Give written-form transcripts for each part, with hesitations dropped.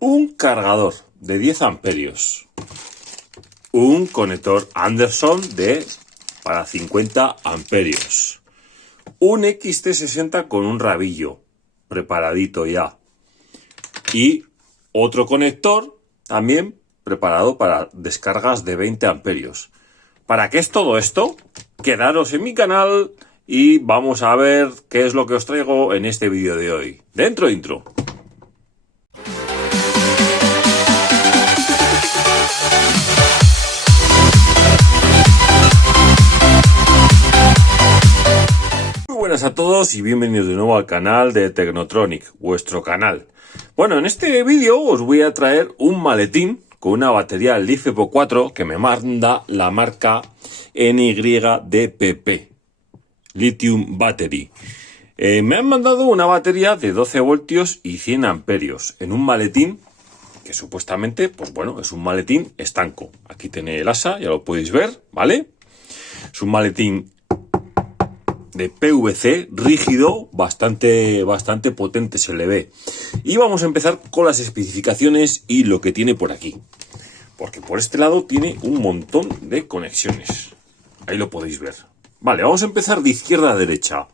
un cargador de 10 amperios, un conector Anderson para 50 amperios, un XT60 con un rabillo preparadito ya y otro conector también preparado para descargas de 20 amperios. ¿Para qué es todo esto? Quedaros en mi canal y vamos a ver qué es lo que os traigo en este vídeo de hoy. Dentro intro. Muy buenas a todos y bienvenidos de nuevo al canal de Tecnotronic, vuestro canal. Bueno, en este vídeo os voy a traer un maletín con una batería LiFePO 4 que me manda la marca NYDPP, Lithium Battery. Me han mandado una batería de 12 voltios y 100 amperios en un maletín que supuestamente, pues bueno, es un maletín estanco. Aquí tiene el asa, ya lo podéis ver, ¿vale? Es un maletín de PVC rígido, bastante potente se le ve. Y vamos a empezar con las especificaciones y lo que tiene por aquí. Porque por este lado tiene un montón de conexiones. Ahí lo podéis ver. Vale, vamos a empezar de izquierda a derecha.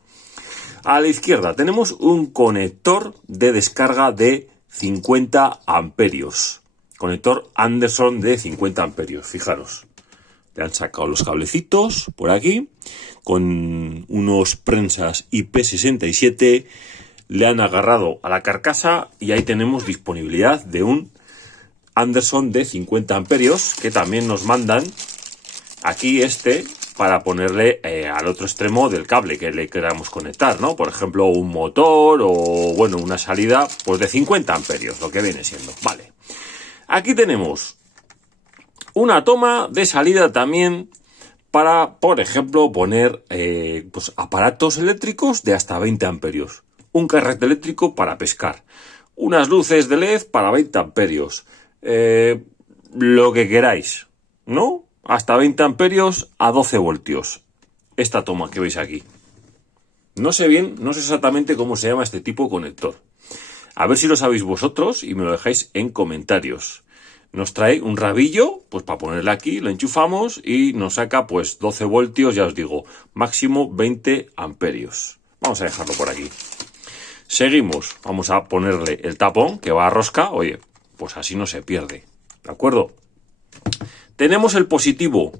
A la izquierda tenemos un conector de descarga de 50 amperios. Conector Anderson de 50 amperios, fijaros. Le han sacado los cablecitos por aquí, con unos prensas IP67, le han agarrado a la carcasa y ahí tenemos disponibilidad de un Anderson de 50 amperios, que también nos mandan aquí para ponerle al otro extremo del cable que le queramos conectar, ¿no? Por ejemplo, un motor o, bueno, una salida pues de 50 amperios, lo que viene siendo. Vale. Aquí tenemos una toma de salida también para, por ejemplo, poner pues aparatos eléctricos de hasta 20 amperios. Un carrete eléctrico para pescar. Unas luces de LED para 20 amperios. Lo que queráis, ¿no? Hasta 20 amperios a 12 voltios. Esta toma que veis aquí. No sé exactamente cómo se llama este tipo de conector. A ver si lo sabéis vosotros y me lo dejáis en comentarios. Nos trae un rabillo, pues para ponerle aquí, lo enchufamos y nos saca pues 12 voltios, ya os digo, máximo 20 amperios. Vamos a dejarlo por aquí. Seguimos, vamos a ponerle el tapón que va a rosca, oye, pues así no se pierde, ¿de acuerdo? Tenemos el positivo,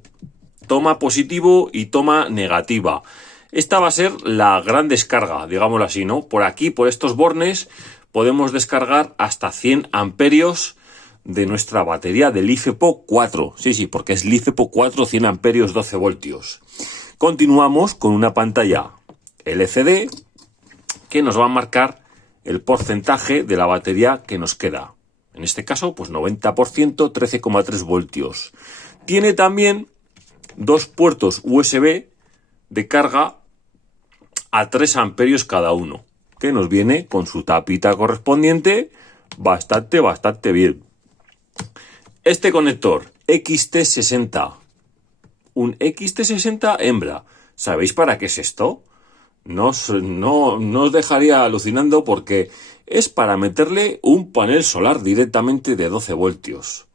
toma positivo y toma negativa. Esta va a ser la gran descarga, digámoslo así, ¿no? Por aquí, por estos bornes, podemos descargar hasta 100 amperios de nuestra batería de LiFePO 4. Sí, porque es LiFePO 4, 100 amperios, 12 voltios. Continuamos con una pantalla LCD que nos va a marcar el porcentaje de la batería que nos queda. En este caso, pues 90%, 13,3 voltios. Tiene también dos puertos USB de carga a 3 amperios cada uno, que nos viene con su tapita correspondiente bastante bien. Este conector XT60, un XT60 hembra, ¿sabéis para qué es esto? No os dejaría alucinando porque es para meterle un panel solar directamente de 12 voltios.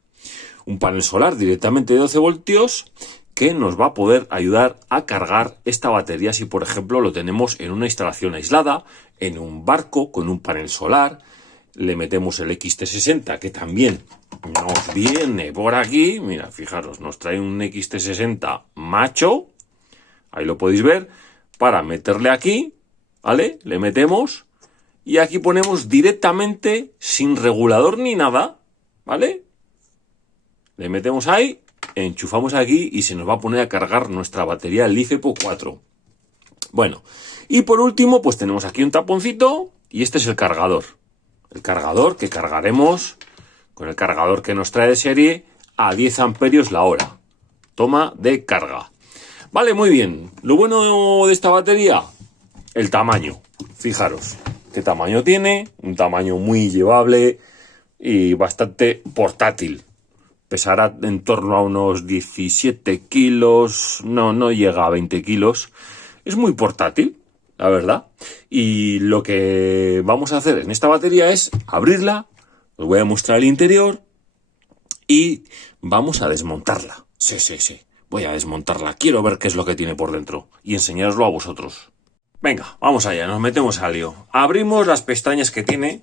Un panel solar directamente de 12 voltios que nos va a poder ayudar a cargar esta batería si, por ejemplo, lo tenemos en una instalación aislada, en un barco con un panel solar. Le metemos el XT60 que también nos viene por aquí. Mira, fijaros, nos trae un XT60 macho. Ahí lo podéis ver. Para meterle aquí, ¿vale? Le metemos y aquí ponemos directamente sin regulador ni nada, ¿vale? Le metemos ahí, enchufamos aquí y se nos va a poner a cargar nuestra batería LiFePO 4. Bueno, y por último, pues tenemos aquí un taponcito y este es el cargador. El cargador que cargaremos con el cargador que nos trae de serie a 10 amperios la hora. Toma de carga. Vale, muy bien. Lo bueno de esta batería, el tamaño. Fijaros qué tamaño tiene. Un tamaño muy llevable y bastante portátil. Pesará en torno a unos 17 kilos. No llega a 20 kilos. Es muy portátil, la verdad. Y lo que vamos a hacer en esta batería es abrirla, Os voy a mostrar el interior y vamos a desmontarla. Sí, sí, sí. Voy a desmontarla. Quiero ver qué es lo que tiene por dentro y enseñároslo a vosotros. Venga, vamos allá, nos metemos al lío. Abrimos las pestañas que tiene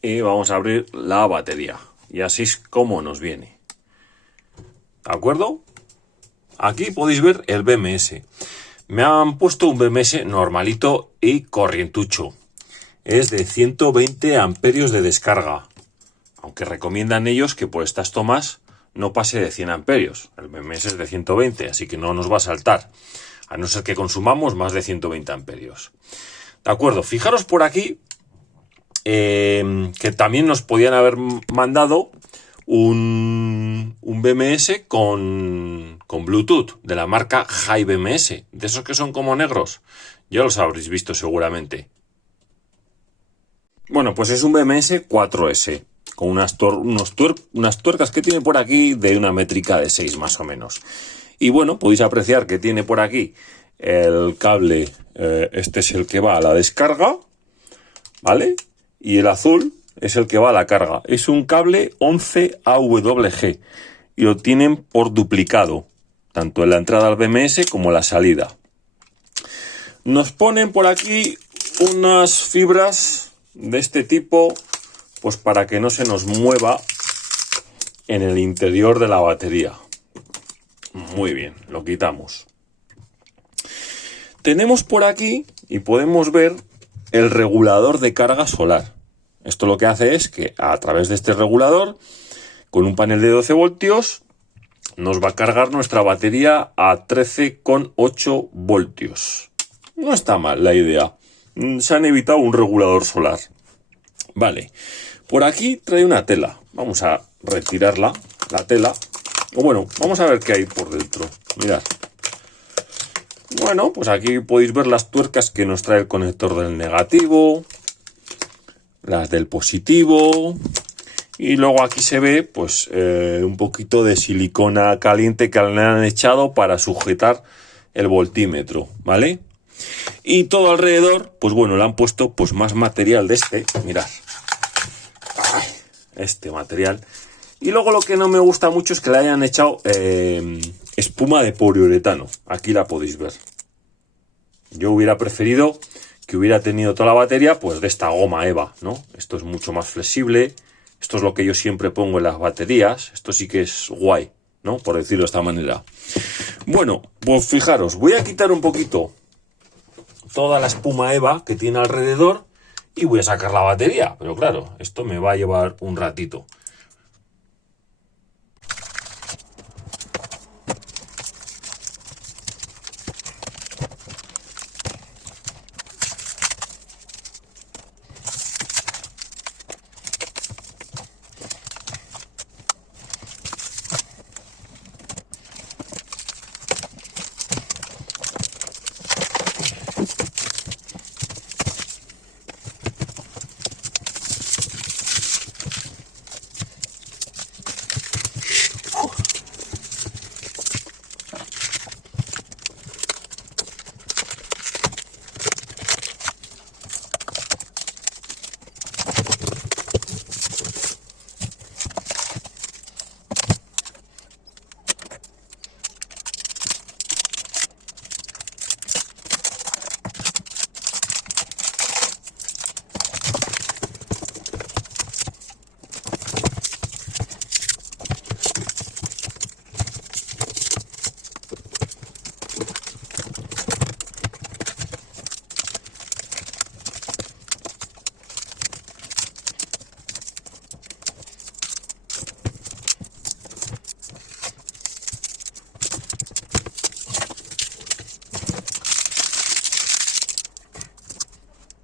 y vamos a abrir la batería. Y así es como nos viene. ¿De acuerdo? Aquí podéis ver el BMS. Me han puesto un BMS normalito y corrientucho. Es de 120 amperios de descarga. Aunque recomiendan ellos que por estas tomas no pase de 100 amperios. El BMS es de 120, así que no nos va a saltar. A no ser que consumamos más de 120 amperios. De acuerdo, fijaros por aquí que también nos podían haber mandado un BMS con Bluetooth de la marca Hi BMS, de esos que son como negros. Ya los habréis visto seguramente. Bueno, pues es un BMS 4S con unas tuercas que tiene por aquí de una métrica de 6 más o menos. Y bueno, podéis apreciar que tiene por aquí el cable, este es el que va a la descarga, ¿vale? Y el azul es el que va a la carga. Es un cable 11 AWG y lo tienen por duplicado, tanto en la entrada al BMS como en la salida. Nos ponen por aquí unas fibras de este tipo, pues para que no se nos mueva en el interior de la batería. Muy bien, lo quitamos. Tenemos por aquí y podemos ver el regulador de carga solar. Esto lo que hace es que a través de este regulador, con un panel de 12 voltios, nos va a cargar nuestra batería a 13,8 voltios. No está mal la idea. Se han evitado un regulador solar. Vale, por aquí trae una tela. Vamos a retirarla, la tela. O bueno, vamos a ver qué hay por dentro. Mirad. Bueno, pues aquí podéis ver las tuercas que nos trae el conector del negativo, las del positivo, y luego aquí se ve pues un poquito de silicona caliente que le han echado para sujetar el voltímetro, ¿vale? Y todo alrededor, pues bueno, le han puesto pues más material de este, mirad, este material. Y luego lo que no me gusta mucho es que le hayan echado espuma de poliuretano. Aquí la podéis ver. Yo hubiera preferido que hubiera tenido toda la batería pues de esta goma EVA, ¿no? Esto es mucho más flexible. Esto es lo que yo siempre pongo en las baterías. Esto sí que es guay, ¿no? Por decirlo de esta manera. Bueno, pues fijaros, voy a quitar un poquito toda la espuma EVA que tiene alrededor y voy a sacar la batería. Pero claro, esto me va a llevar un ratito.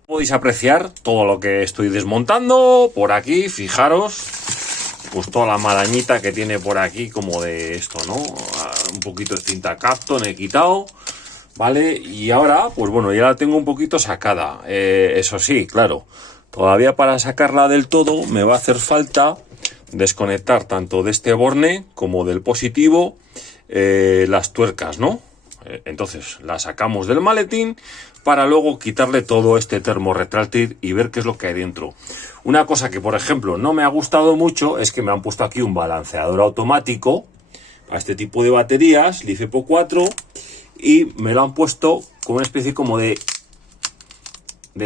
Podéis apreciar todo lo que estoy desmontando por aquí, fijaros, pues toda la marañita que tiene por aquí como de esto, ¿no? Un poquito de cinta Kapton he quitado, ¿vale? Y ahora, pues bueno, ya la tengo un poquito sacada, eso sí, claro, todavía para sacarla del todo me va a hacer falta desconectar tanto de este borne como del positivo las tuercas, ¿no? Entonces la sacamos del maletín para luego quitarle todo este termo retráctil y ver qué es lo que hay dentro. Una cosa que, por ejemplo, no me ha gustado mucho es que me han puesto aquí un balanceador automático a este tipo de baterías, LiFePO 4, y me lo han puesto con una especie como de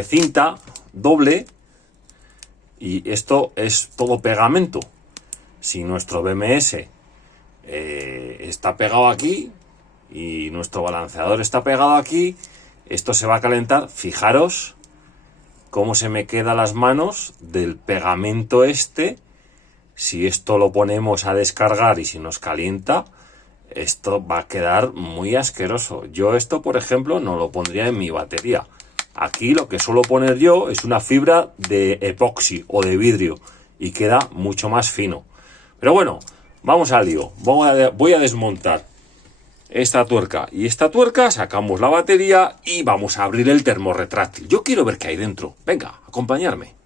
cinta doble, y esto es todo pegamento. Si nuestro BMS está pegado aquí y nuestro balanceador está pegado aquí, esto se va a calentar. Fijaros cómo se me quedan las manos del pegamento este. Si esto lo ponemos a descargar y si nos calienta, esto va a quedar muy asqueroso. Yo esto, por ejemplo, no lo pondría en mi batería. Aquí lo que suelo poner yo es una fibra de epoxi o de vidrio y queda mucho más fino. Pero bueno, vamos al lío. Voy a desmontar esta tuerca y esta tuerca, sacamos la batería y vamos a abrir el termo retráctil. Yo quiero ver qué hay dentro. Venga, acompañarme.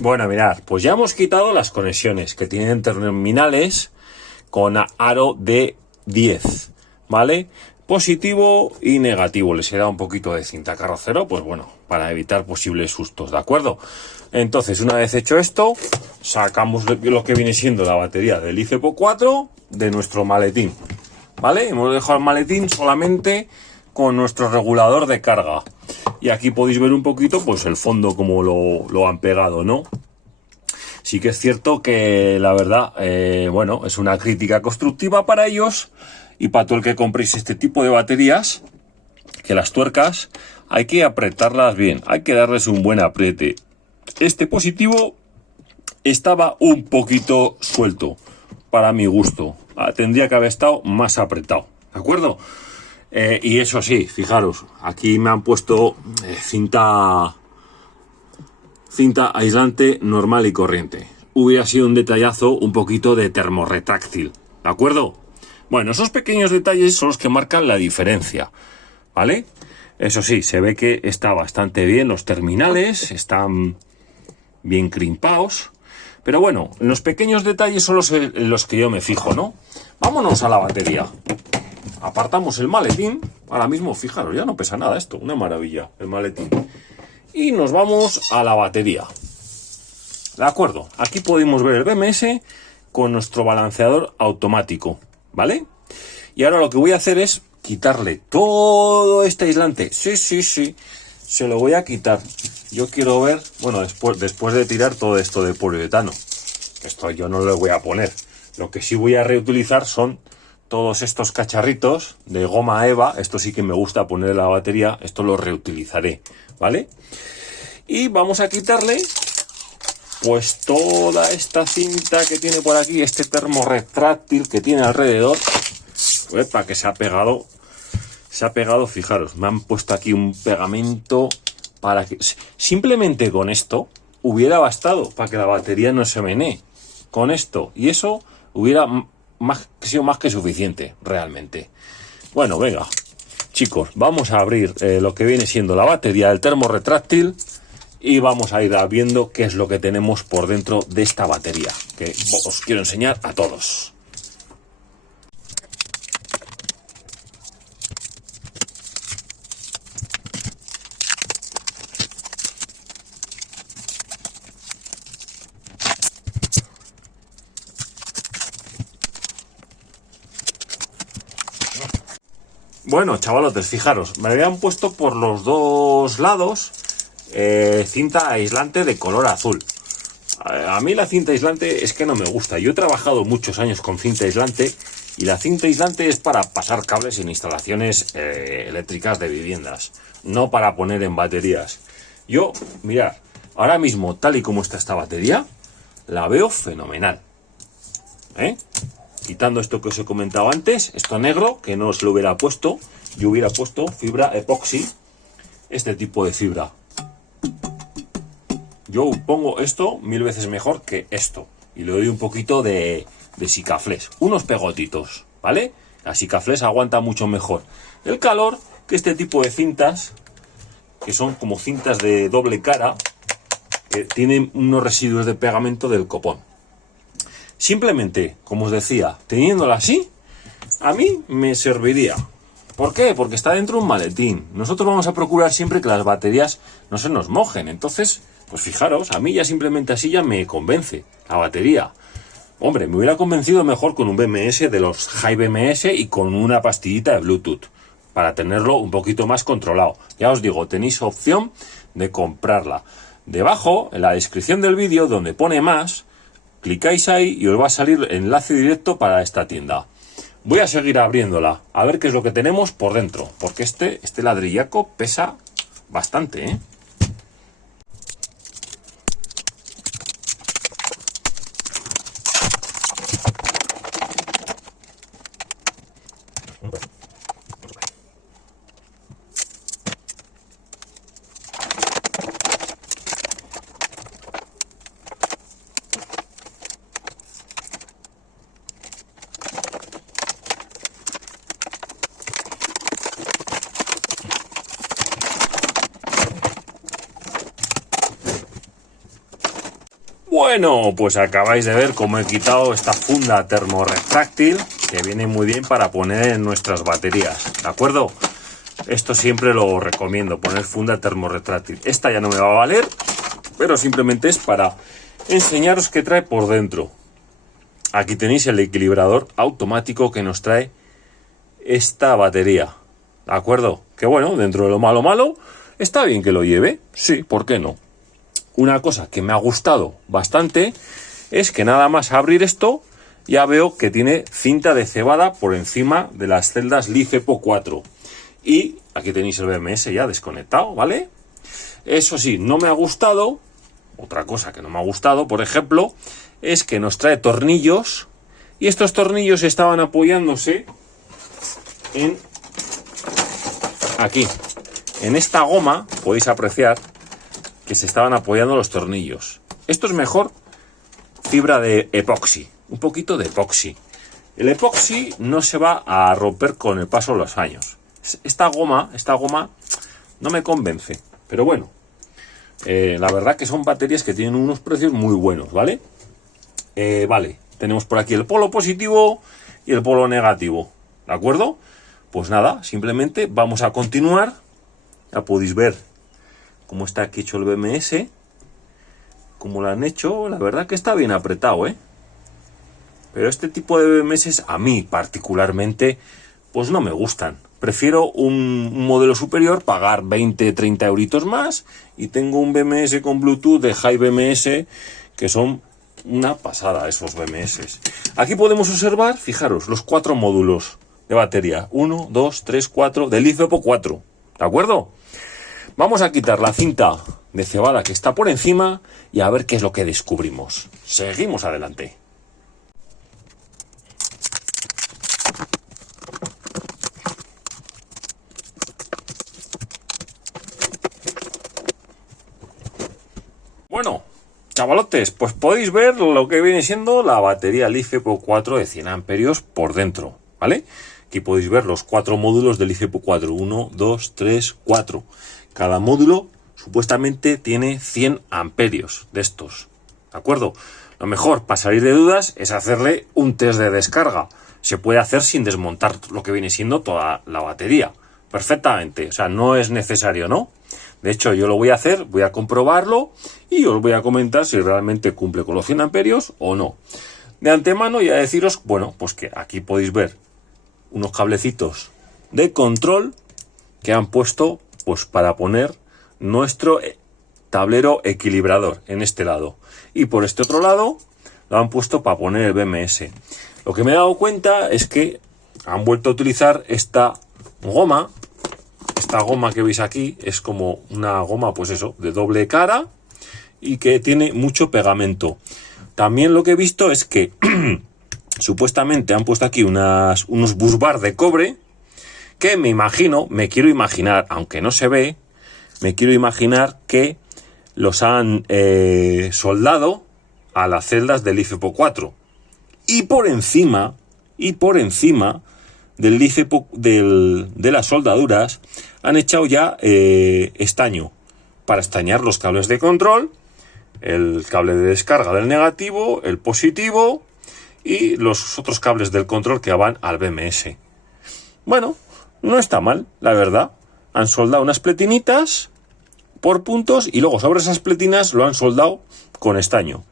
Bueno, mirad, pues ya hemos quitado las conexiones que tienen terminales con aro de 10, ¿vale? Positivo y negativo. Les he dado un poquito de cinta carrocero, pues bueno, para evitar posibles sustos, ¿de acuerdo? Entonces, una vez hecho esto, sacamos lo que viene siendo la batería del LiFePO 4 de nuestro maletín, ¿vale? Hemos dejado el maletín solamente con nuestro regulador de carga. Y aquí podéis ver un poquito, pues el fondo como lo han pegado, ¿no? Sí que es cierto que la verdad, bueno, es una crítica constructiva para ellos y para todo el que compréis este tipo de baterías, que las tuercas hay que apretarlas bien, hay que darles un buen apriete. Este positivo estaba un poquito suelto, para mi gusto. Tendría que haber estado más apretado, ¿de acuerdo? Y eso sí, fijaros, aquí me han puesto cinta aislante normal y corriente. Hubiera sido un detallazo un poquito de termo retráctil, ¿de acuerdo? Bueno, esos pequeños detalles son los que marcan la diferencia, ¿vale? Eso sí, se ve que está bastante bien, los terminales están bien crimpados, pero bueno, los pequeños detalles son los que yo me fijo, ¿no? Vámonos a la batería. Apartamos el maletín. Ahora mismo, fijaros, ya no pesa nada esto. Una maravilla el maletín. Y nos vamos a la batería. ¿De acuerdo? Aquí podemos ver el BMS con nuestro balanceador automático, ¿vale? Y ahora lo que voy a hacer es quitarle todo este aislante. Sí, se lo voy a quitar. Yo quiero ver, bueno, después de tirar todo esto de poliuretano. Esto yo no lo voy a poner. Lo que sí voy a reutilizar son todos estos cacharritos de goma eva. Esto sí que me gusta poner en la batería. Esto lo reutilizaré, ¿vale? Y vamos a quitarle pues toda esta cinta que tiene por aquí, este termo retráctil que tiene alrededor, pues, para que se ha pegado, fijaros, me han puesto aquí un pegamento para que simplemente con esto hubiera bastado para que la batería no se menee. Con esto y eso hubiera sido más que suficiente realmente. Bueno, venga, chicos, vamos a abrir lo que viene siendo la batería del termo retráctil y vamos a ir viendo qué es lo que tenemos por dentro de esta batería, que os quiero enseñar a todos. Bueno, chavalotes, fijaros, me habían puesto por los dos lados cinta aislante de color azul. A mí la cinta aislante es que no me gusta. Yo he trabajado muchos años con cinta aislante y la cinta aislante es para pasar cables en instalaciones eléctricas de viviendas, no para poner en baterías. Yo, mirad, ahora mismo tal y como está esta batería, la veo fenomenal. Quitando esto que os he comentado antes, esto negro, que no os lo hubiera puesto, yo hubiera puesto fibra epoxi, este tipo de fibra. Yo pongo esto 1000 veces mejor que esto, y le doy un poquito de Sikaflex, unos pegotitos, ¿vale? La Sikaflex aguanta mucho mejor el calor que este tipo de cintas, que son como cintas de doble cara, que tienen unos residuos de pegamento del copón. Simplemente, como os decía, teniéndola así, a mí me serviría. ¿Por qué? Porque está dentro de un maletín. Nosotros vamos a procurar siempre que las baterías no se nos mojen. Entonces, pues fijaros, a mí ya simplemente así ya me convence la batería. Hombre, me hubiera convencido mejor con un BMS de los High BMS y con una pastillita de Bluetooth, para tenerlo un poquito más controlado. Ya os digo, tenéis opción de comprarla. Debajo, en la descripción del vídeo, donde pone más, clicáis ahí y os va a salir enlace directo para esta tienda. Voy a seguir abriéndola, a ver qué es lo que tenemos por dentro, porque este ladrillaco pesa bastante, ¿eh? Bueno, pues acabáis de ver cómo he quitado esta funda termorretráctil, que viene muy bien para poner en nuestras baterías, ¿de acuerdo? Esto siempre lo recomiendo, poner funda termorretráctil. Esta ya no me va a valer, pero simplemente es para enseñaros qué trae por dentro. Aquí tenéis el equilibrador automático que nos trae esta batería, ¿de acuerdo? Que bueno, dentro de lo malo, está bien que lo lleve, sí, ¿por qué no? Una cosa que me ha gustado bastante es que nada más abrir esto ya veo que tiene cinta de cebada por encima de las celdas LiFePO 4. Y aquí tenéis el BMS ya desconectado, ¿vale? Eso sí, no me ha gustado, otra cosa que no me ha gustado, por ejemplo, es que nos trae tornillos y estos tornillos estaban apoyándose en aquí, en esta goma, podéis apreciar que se estaban apoyando los tornillos. Esto es mejor fibra de epoxi, un poquito de epoxi. El epoxi no se va a romper con el paso de los años. Esta goma no me convence, pero bueno, la verdad que son baterías que tienen unos precios muy buenos, ¿vale? Vale, tenemos por aquí el polo positivo y el polo negativo, ¿de acuerdo? Pues nada, simplemente vamos a continuar. Ya podéis ver cómo está aquí hecho el BMS, cómo lo han hecho. La verdad que está bien apretado, ¿eh? Pero este tipo de BMS a mí particularmente pues no me gustan. Prefiero un modelo superior, pagar 20-30 euritos más y tengo un BMS con Bluetooth de High BMS que son una pasada esos BMS. Aquí podemos observar, fijaros, los 4 módulos de batería. 1, 2, 3, 4 del LiFePO 4, ¿de acuerdo? Vamos a quitar la cinta de cebada que está por encima y a ver qué es lo que descubrimos. Seguimos adelante. Bueno, chavalotes, pues podéis ver lo que viene siendo la batería LiFePO 4 de 100 amperios por dentro, ¿vale? Aquí podéis ver los 4 módulos del LiFePO 4. 1, 2, 3, 4. Cada módulo supuestamente tiene 100 amperios de estos, ¿de acuerdo? Lo mejor para salir de dudas es hacerle un test de descarga. Se puede hacer sin desmontar lo que viene siendo toda la batería, perfectamente. O sea, no es necesario, ¿no? De hecho, yo lo voy a hacer, voy a comprobarlo y os voy a comentar si realmente cumple con los 100 amperios o no. De antemano ya deciros, bueno, pues que aquí podéis ver unos cablecitos de control que han puesto pues para poner nuestro tablero equilibrador en este lado. Y por este otro lado lo han puesto para poner el BMS. Lo que me he dado cuenta es que han vuelto a utilizar esta goma. Esta goma que veis aquí es como una goma, pues eso, de doble cara y que tiene mucho pegamento. También lo que he visto es que supuestamente han puesto aquí unos busbar de cobre que me quiero imaginar, aunque no se ve, me quiero imaginar que los han soldado a las celdas del LiFePO4. Y por encima del de las soldaduras han echado ya estaño para estañar los cables de control, el cable de descarga del negativo, el positivo y los otros cables del control que van al BMS. Bueno, no está mal, la verdad. Han soldado unas pletinitas por puntos y luego sobre esas pletinas lo han soldado con estaño.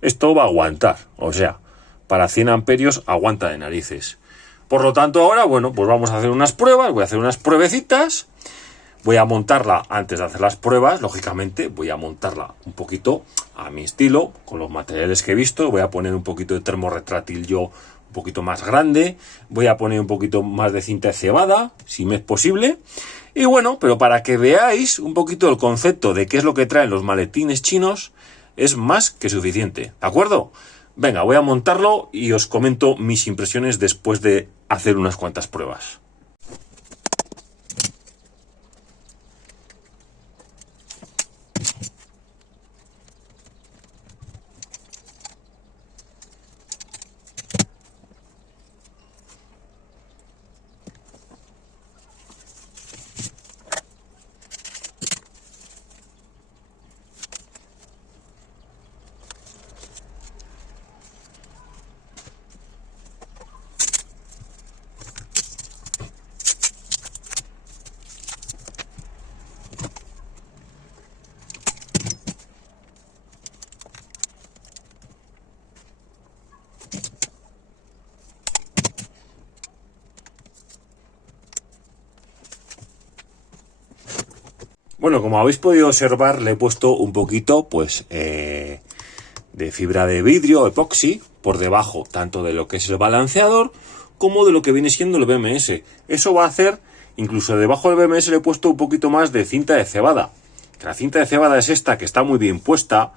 Esto va a aguantar, o sea, para 100 amperios aguanta de narices. Por lo tanto, ahora, bueno, pues vamos a hacer unas pruebas, voy a hacer unas pruebecitas. Voy a montarla antes de hacer las pruebas, lógicamente, voy a montarla un poquito a mi estilo, con los materiales que he visto. Voy a poner un poquito de termorretráctil yo un poquito más grande. Voy a poner un poquito más de cinta de cebada, si me es posible. Y bueno, pero para que veáis un poquito el concepto de qué es lo que traen los maletines chinos, es más que suficiente, ¿de acuerdo? Venga, voy a montarlo y os comento mis impresiones después de hacer unas cuantas pruebas. Bueno, como habéis podido observar, le he puesto un poquito, pues, de fibra de vidrio, epoxi, por debajo, tanto de lo que es el balanceador, como de lo que viene siendo el BMS. Eso va a hacer, incluso debajo del BMS le he puesto un poquito más de cinta de cebada. Que la cinta de cebada es esta, que está muy bien puesta.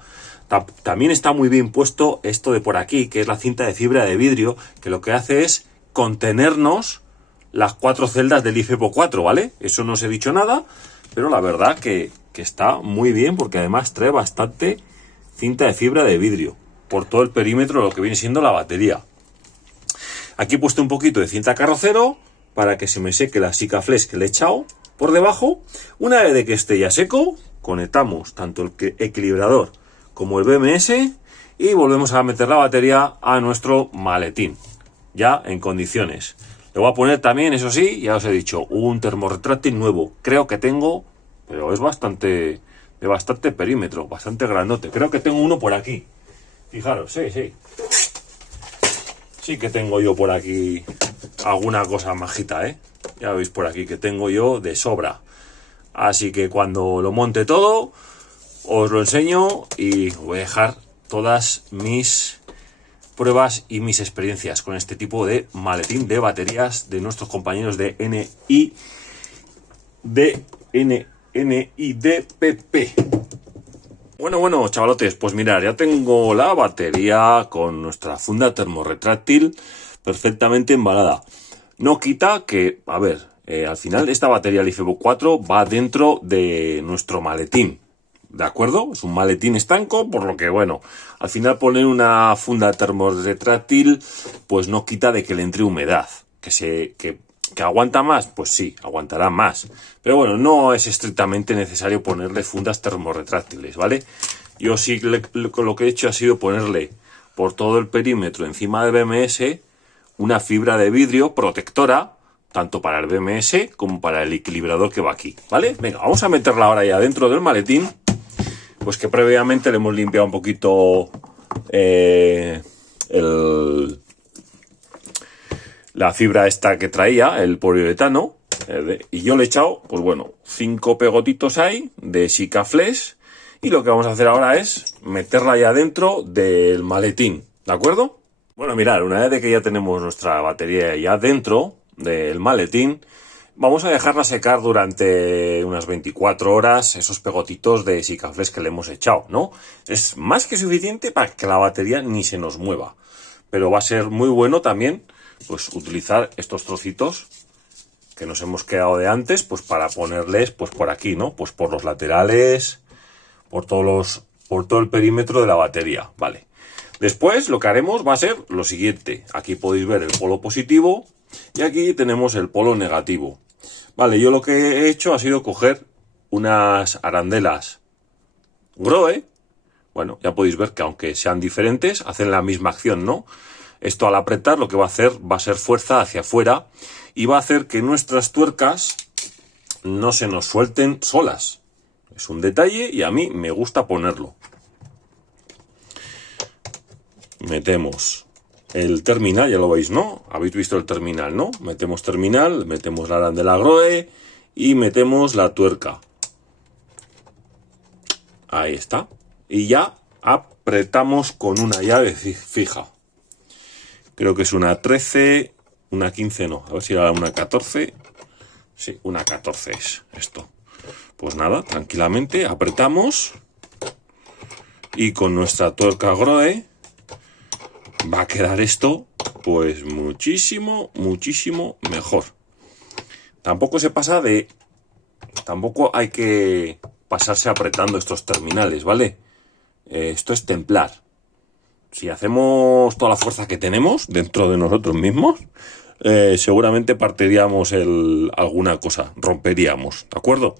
También está muy bien puesto esto de por aquí, que es la cinta de fibra de vidrio, que lo que hace es contenernos las 4 celdas del LiFePO4, ¿vale? Eso no os he dicho nada, pero la verdad que está muy bien, porque además trae bastante cinta de fibra de vidrio por todo el perímetro de lo que viene siendo la batería. Aquí he puesto un poquito de cinta carrocero para que se me seque la Sikaflex que le he echado por debajo. Una vez de que esté ya seco, conectamos tanto el equilibrador como el BMS y volvemos a meter la batería a nuestro maletín, ya en condiciones. Le voy a poner también, eso sí, ya os he dicho, un termorretráctil nuevo. Creo que tengo, pero es de bastante perímetro, bastante grandote. Creo que tengo uno por aquí. Fijaros, sí. Sí que tengo yo por aquí alguna cosa majita, ¿eh? Ya veis por aquí que tengo yo de sobra. Así que cuando lo monte todo, os lo enseño y voy a dejar todas mis pruebas y mis experiencias con este tipo de maletín de baterías de nuestros compañeros de NIDPP. Bueno, chavalotes, pues mirad, ya tengo la batería con nuestra funda termorretráctil perfectamente embalada. No quita que, a ver, al final esta batería LiFePO4 va dentro de nuestro maletín, ¿de acuerdo? Es un maletín estanco, por lo que, bueno, al final poner una funda termorretráctil, pues no quita de que le entre humedad. ¿Que aguanta más? Pues sí, aguantará más. Pero bueno, no es estrictamente necesario ponerle fundas termorretráctiles, ¿vale? Yo sí lo que he hecho ha sido ponerle por todo el perímetro encima del BMS una fibra de vidrio protectora, tanto para el BMS como para el equilibrador que va aquí, ¿vale? Venga, vamos a meterla ahora ya dentro del maletín, pues que previamente le hemos limpiado un poquito la fibra esta que traía, el poliuretano, y yo le he echado, pues bueno, 5 pegotitos ahí de Sikaflex, y lo que vamos a hacer ahora es meterla ya dentro del maletín, ¿de acuerdo? Bueno, mirad, una vez de que ya tenemos nuestra batería ya dentro del maletín, vamos a dejarla secar durante unas 24 horas esos pegotitos de Sikaflex que le hemos echado, ¿no? Es más que suficiente para que la batería ni se nos mueva, pero va a ser muy bueno también pues utilizar estos trocitos que nos hemos quedado de antes, pues para ponerles pues por aquí, ¿no? Pues por los laterales, por todo el perímetro de la batería, vale. Después lo que haremos va a ser lo siguiente. Aquí podéis ver el polo positivo y aquí tenemos el polo negativo. Vale, yo lo que he hecho ha sido coger unas arandelas Grohe. Bueno, ya podéis ver que aunque sean diferentes, hacen la misma acción, ¿no? Esto al apretar lo que va a hacer va a ser fuerza hacia afuera y va a hacer que nuestras tuercas no se nos suelten solas. Es un detalle y a mí me gusta ponerlo. Metemos el terminal, ya lo veis, ¿no? Habéis visto el terminal, ¿no? Metemos terminal, metemos la arandela Grohe y metemos la tuerca. Ahí está. Y ya apretamos con una llave fija. Creo que es una 13, una 15 no. A ver si era una 14. Sí, una 14 es esto. Pues nada, tranquilamente apretamos. Y con nuestra tuerca Grohe va a quedar esto pues muchísimo, muchísimo mejor. Tampoco se pasa de... Tampoco hay que pasarse apretando estos terminales, ¿vale? Esto es templar. Si hacemos toda la fuerza que tenemos dentro de nosotros mismos, seguramente partiríamos alguna cosa, romperíamos, ¿de acuerdo?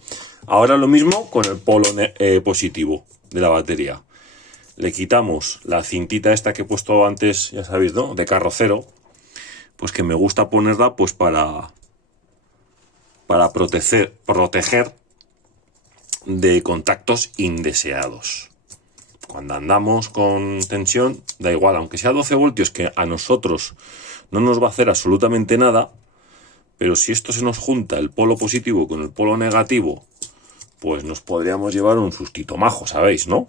Ahora lo mismo con el polo positivo de la batería. Le quitamos la cintita esta que he puesto antes, ya sabéis, ¿no? De carrocero, pues que me gusta ponerla pues para proteger de contactos indeseados. Cuando andamos con tensión, da igual, aunque sea 12 voltios, que a nosotros no nos va a hacer absolutamente nada, pero si esto se nos junta, el polo positivo con el polo negativo, pues nos podríamos llevar un sustito majo, ¿sabéis, no?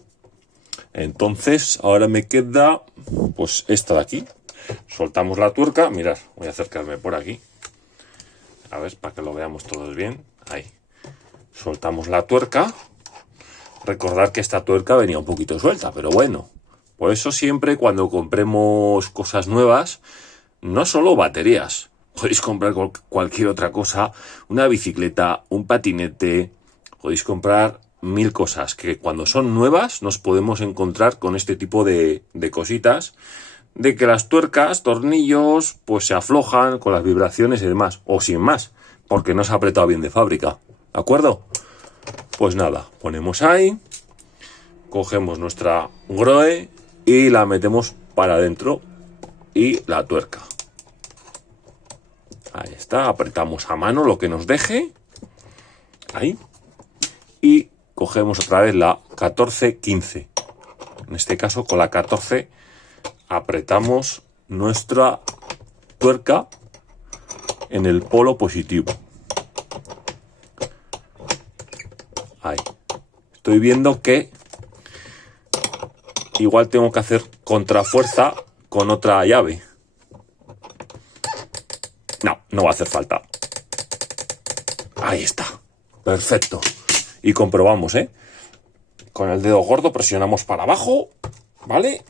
Entonces, ahora me queda, pues esta de aquí. Soltamos la tuerca, mirad, voy a acercarme por aquí. A ver, para que lo veamos todos bien. Ahí. Soltamos la tuerca. Recordad que esta tuerca venía un poquito suelta, pero bueno. Por eso siempre cuando compremos cosas nuevas, no solo baterías, podéis comprar cualquier otra cosa, una bicicleta, un patinete, podéis comprar 1000 cosas que cuando son nuevas nos podemos encontrar con este tipo de cositas, de que las tuercas, tornillos, pues se aflojan con las vibraciones y demás, o sin más, porque no se ha apretado bien de fábrica, ¿de acuerdo? Pues nada, ponemos ahí, cogemos nuestra Grohe y la metemos para adentro y la tuerca. Ahí está, apretamos a mano lo que nos deje, ahí, y cogemos otra vez la 14-15. En este caso con la 14 apretamos nuestra tuerca en el polo positivo. Ahí. Estoy viendo que igual tengo que hacer contrafuerza con otra llave. No va a hacer falta. Ahí está. Perfecto. Y comprobamos, con el dedo gordo presionamos para abajo, ¿vale?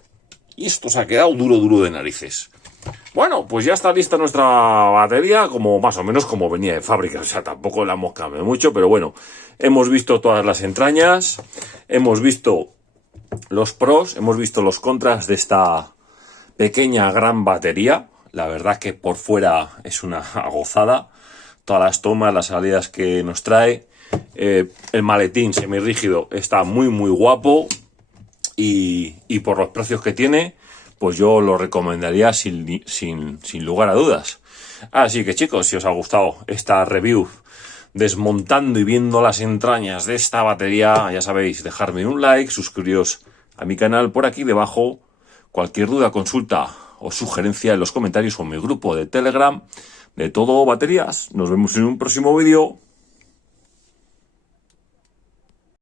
Y esto se ha quedado duro de narices. Bueno, pues ya está lista nuestra batería, como más o menos como venía de fábrica. O sea, tampoco la hemos cambiado mucho, pero bueno, hemos visto todas las entrañas, hemos visto los pros, hemos visto los contras de esta pequeña gran batería. La verdad que por fuera es una gozada. Todas las tomas, las salidas que nos trae. El maletín semirrígido está muy guapo. Y por los precios que tiene, pues yo lo recomendaría sin lugar a dudas. Así que chicos, si os ha gustado esta review desmontando y viendo las entrañas de esta batería, ya sabéis, dejarme un like, suscribiros a mi canal por aquí debajo. Cualquier duda, consulta o sugerencia en los comentarios o en mi grupo de Telegram de Todo Baterías. Nos vemos en un próximo vídeo.